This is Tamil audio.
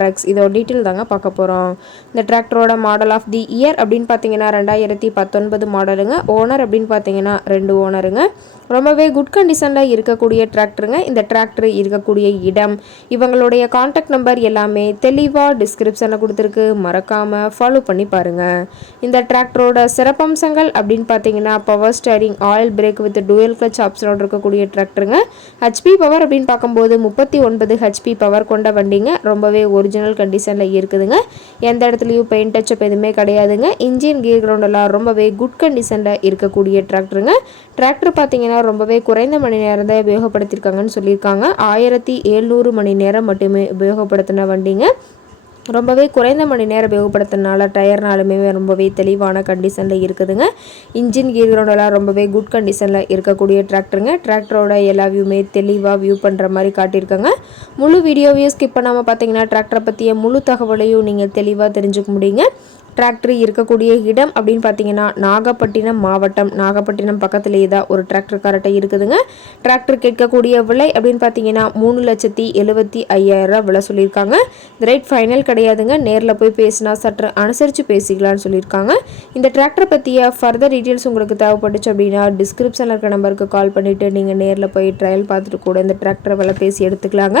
RX இதோட டீட்டெயில் தாங்க பார்க்க போகிறோம் இந்த டிராக்டரோட மாடல் ஆஃப் தி இயர் அப்படின்னு பார்த்தீங்கன்னா ரெண்டாயிரத்தி பத்தொன்பது மாடலுங்க ஓனர் அப்படின்னு பார்த்தீங்கன்னா ரெண்டு ஓனருங்க ரொம்பவே குட் கண்டிஷனில் இருக்கக்கூடிய டிராக்டருங்க இந்த டிராக்டர் இருக்கக்கூடிய இடம் இவங்களுடைய காண்டாக்ட் நம்பர் எல்லாமே தெளிவாக டிஸ்கிரிப்ஷனில் கொடுத்துருக்கு. மறக்காமல் ஃபாலோ பண்ணி பாருங்கள் இந்த டிராக்டரோட சிறப்பம்சங்கள் அப்படின்னு பார்த்தீங்கன்னா power steering oil brake with dual clutch ஆப்ஷனோடு இருக்கக்கூடிய டிராக்டருங்க ஹெச்பி பவர் அப்படின்னு பார்க்கும்போது முப்பத்தி ஒன்பது ஹெச்பி பவர் கொண்ட வண்டிங்க. ரொம்பவே ஒரு ஒரிஜினல் கண்டிஷனில் இருக்குதுங்க. எந்த இடத்துலையும் பெயிண்ட் டச்சப் எதுவுமே கிடையாதுங்க. இன்ஜின் கீர் கிரவுண்டெல்லாம் ரொம்பவே குட் கண்டிஷனில் இருக்கக்கூடிய டிராக்டருங்க டிராக்டர் பார்த்தீங்கன்னா ரொம்பவே குறைந்த மணி நேரம் தான் உபயோகப்படுத்தியிருக்காங்கன்னு சொல்லியிருக்காங்க. ஆயிரத்தி எழுநூறு மணி நேரம் மட்டுமே உபயோகப்படுத்தின வண்டிங்க. ரொம்பவே குறைந்த மணி நேரம் உபயோகப்படுத்தினால டயர்னாலுமே ரொம்பவே தெளிவான கண்டிஷனில் இருக்குதுங்க. இன்ஜின் கீர்களோடலாம் ரொம்பவே குட் கண்டிஷனில் இருக்கக்கூடிய டிராக்டருங்க டிராக்டரோட எல்லா வியூமே தெளிவாக வியூ பண்ணுற மாதிரி காட்டியிருக்காங்க. முழு வீடியோவையும் ஸ்கிப் பண்ணாமல் பார்த்தீங்கன்னா டிராக்டரை பற்றிய முழு தகவலையும் நீங்கள் தெளிவாக தெரிஞ்சுக்க முடியுங்க. டிராக்டர் இருக்கக்கூடிய இடம் அப்படின்னு பார்த்தீங்கன்னா நாகப்பட்டினம் மாவட்டம். நாகப்பட்டினம் பக்கத்துலேயே தான் ஒரு டிராக்டர் கரெக்டாக இருக்குதுங்க. டிராக்டர் கேட்கக்கூடிய விலை அப்படின்னு பார்த்தீங்கன்னா மூணு லட்சத்தி எழுபத்தி ஐயாயிரம் விலை சொல்லியிருக்காங்க. இந்த ரேட் ஃபைனல் கிடையாதுங்க. நேரில் போய் பேசினா சற்று அனுசரித்து பேசிக்கலாம்னு சொல்லியிருக்காங்க. இந்த டிராக்டர் பற்றிய ஃபர்தர் டீட்டெயில்ஸ் உங்களுக்கு தேவைப்பட்டுச்சு அப்படின்னா டிஸ்கிரிப்ஷனில் இருக்க நம்பருக்கு கால் பண்ணிவிட்டு நீங்கள் நேரில் போய் ட்ரையல் பார்த்துட்டு கூட இந்த டிராக்டரை விலை பேசி எடுத்துக்கலாங்க.